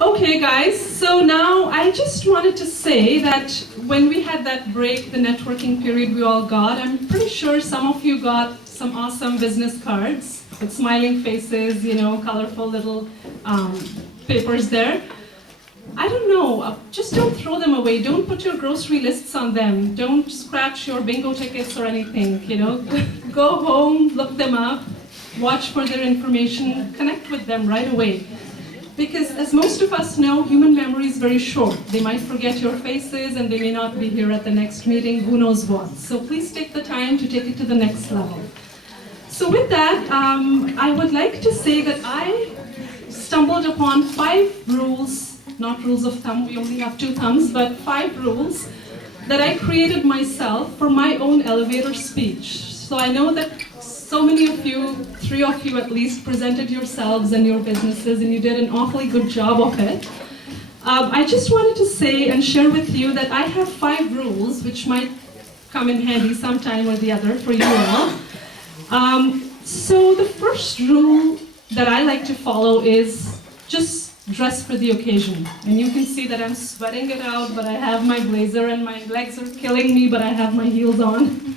Okay, guys, so now I just wanted to say that when we had that break, the networking period we all got, I'm pretty sure some of you got some awesome business cards with smiling faces, colorful little papers there. I don't know, just don't throw them away. Don't put your grocery lists on them. Don't scratch your bingo tickets or anything, Go home, look them up, watch for their information, connect with them right away. Because as most of us know, human memory is very short. They might forget your faces and they may not be here at the next meeting, who knows what. So please take the time to take it to the next level. So with that, I would like to say that I stumbled upon 5 rules, not rules of thumb, we only have 2 thumbs, but 5 rules that I created myself for my own elevator speech. So I know that so many of you, 3 of you at least, presented yourselves and your businesses, and you did an awfully good job of it. I just wanted to say and share with you that I have 5 rules, which might come in handy sometime or the other for you all. So the first rule that I like to follow is just dress for the occasion. And you can see that I'm sweating it out, but I have my blazer and my legs are killing me, but I have my heels on.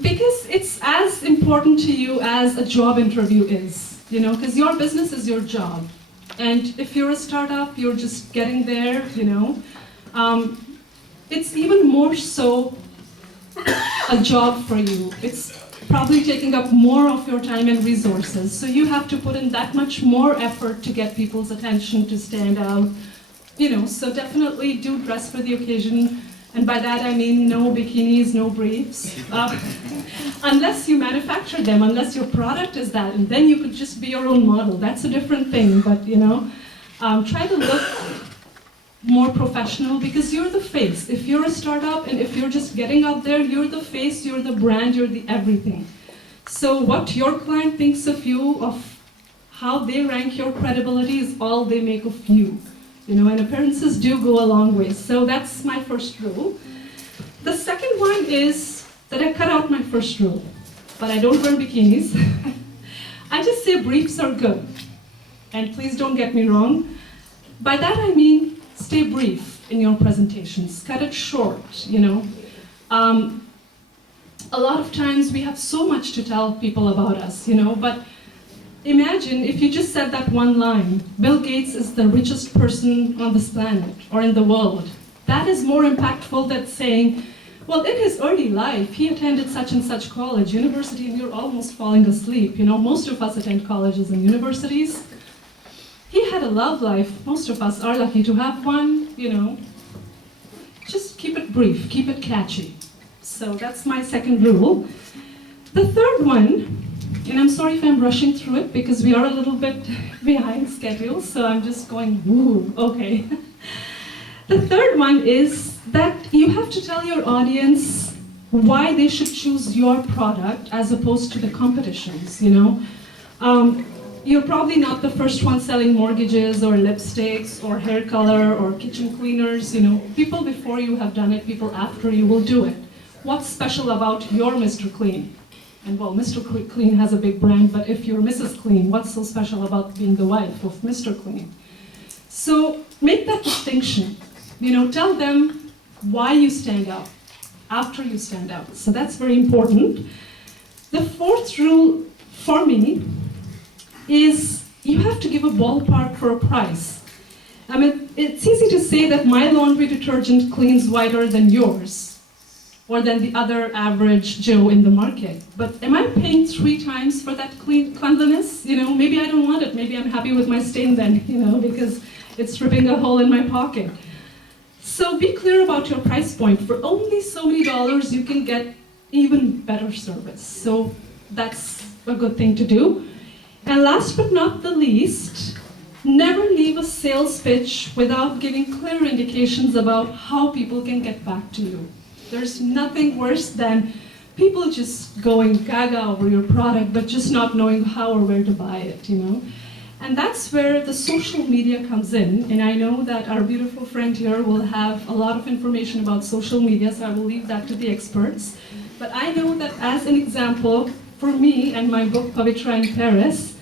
Because it's as important to you as a job interview is, because your business is your job. And if you're a startup, you're just getting there, it's even more so a job for you. It's probably taking up more of your time and resources. So you have to put in that much more effort to get people's attention, to stand out, so definitely do dress for the occasion. And by that I mean no bikinis, no briefs, unless you manufacture them, unless your product is that, and then you could just be your own model. That's a different thing, but try to look more professional because you're the face. If you're a startup and if you're just getting out there, you're the face, you're the brand, you're the everything. So what your client thinks of you, of how they rank your credibility is all they make of you. And appearances do go a long way. So that's my first rule. The second one is that I cut out my first rule, but I don't wear bikinis. I just say briefs are good. And please don't get me wrong. By that I mean stay brief in your presentations. Cut it short, A lot of times we have so much to tell people about us, but imagine if you just said that one line, Bill Gates is the richest person on this planet or in the world. That is more impactful than saying, well, in his early life, he attended such and such college, university, and you're almost falling asleep. Most of us attend colleges and universities. He had a love life. Most of us are lucky to have one, Just keep it brief, keep it catchy. So that's my second rule. The third one, and I'm sorry if I'm rushing through it because we are a little bit behind schedule, so I'm just going, woo, okay. The third one is that you have to tell your audience why they should choose your product as opposed to the competition's, You're probably not the first one selling mortgages or lipsticks or hair color or kitchen cleaners, People before you have done it, people after you will do it. What's special about your Mr. Clean? And well, Mr. Clean has a big brand, but if you're Mrs. Clean, what's so special about being the wife of Mr. Clean? So make that distinction. Tell them why you stand out, after you stand out. So that's very important. The fourth rule for me is you have to give a ballpark for a price. I mean, it's easy to say that my laundry detergent cleans whiter than yours, or than the other average Joe in the market. But am I paying 3 times for that cleanliness? Maybe I don't want it. Maybe I'm happy with my stain then, because it's ripping a hole in my pocket. So be clear about your price point. For only so many dollars, you can get even better service. So that's a good thing to do. And last but not the least, never leave a sales pitch without giving clear indications about how people can get back to you. There's nothing worse than people just going gaga over your product, but just not knowing how or where to buy it, And that's where the social media comes in. And I know that our beautiful friend here will have a lot of information about social media, so I will leave that to the experts. But I know that as an example, for me and my book, Pavitra in Paris,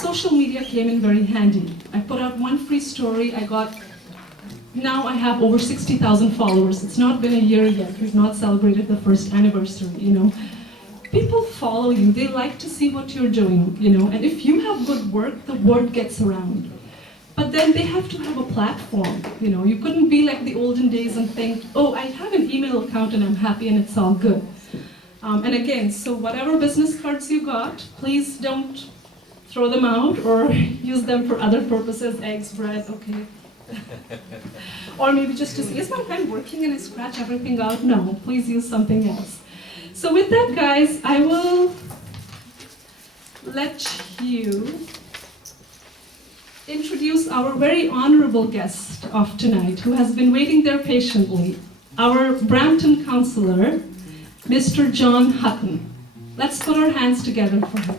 social media came in very handy. I put out one free story, now I have over 60,000 followers. It's not been a year yet. We've not celebrated the first anniversary, People follow you. They like to see what you're doing, And if you have good work, the word gets around. But then they have to have a platform, You couldn't be like the olden days and think, oh, I have an email account and I'm happy and it's all good. And again, so whatever business cards you got, please don't throw them out or use them for other purposes, eggs, bread, okay. Or maybe just to see, is my pen working and I scratch everything out? No, please use something else. So with that, guys, I will let you introduce our very honorable guest of tonight, who has been waiting there patiently, our Brampton councillor, Mr. John Hutton. Let's put our hands together for him.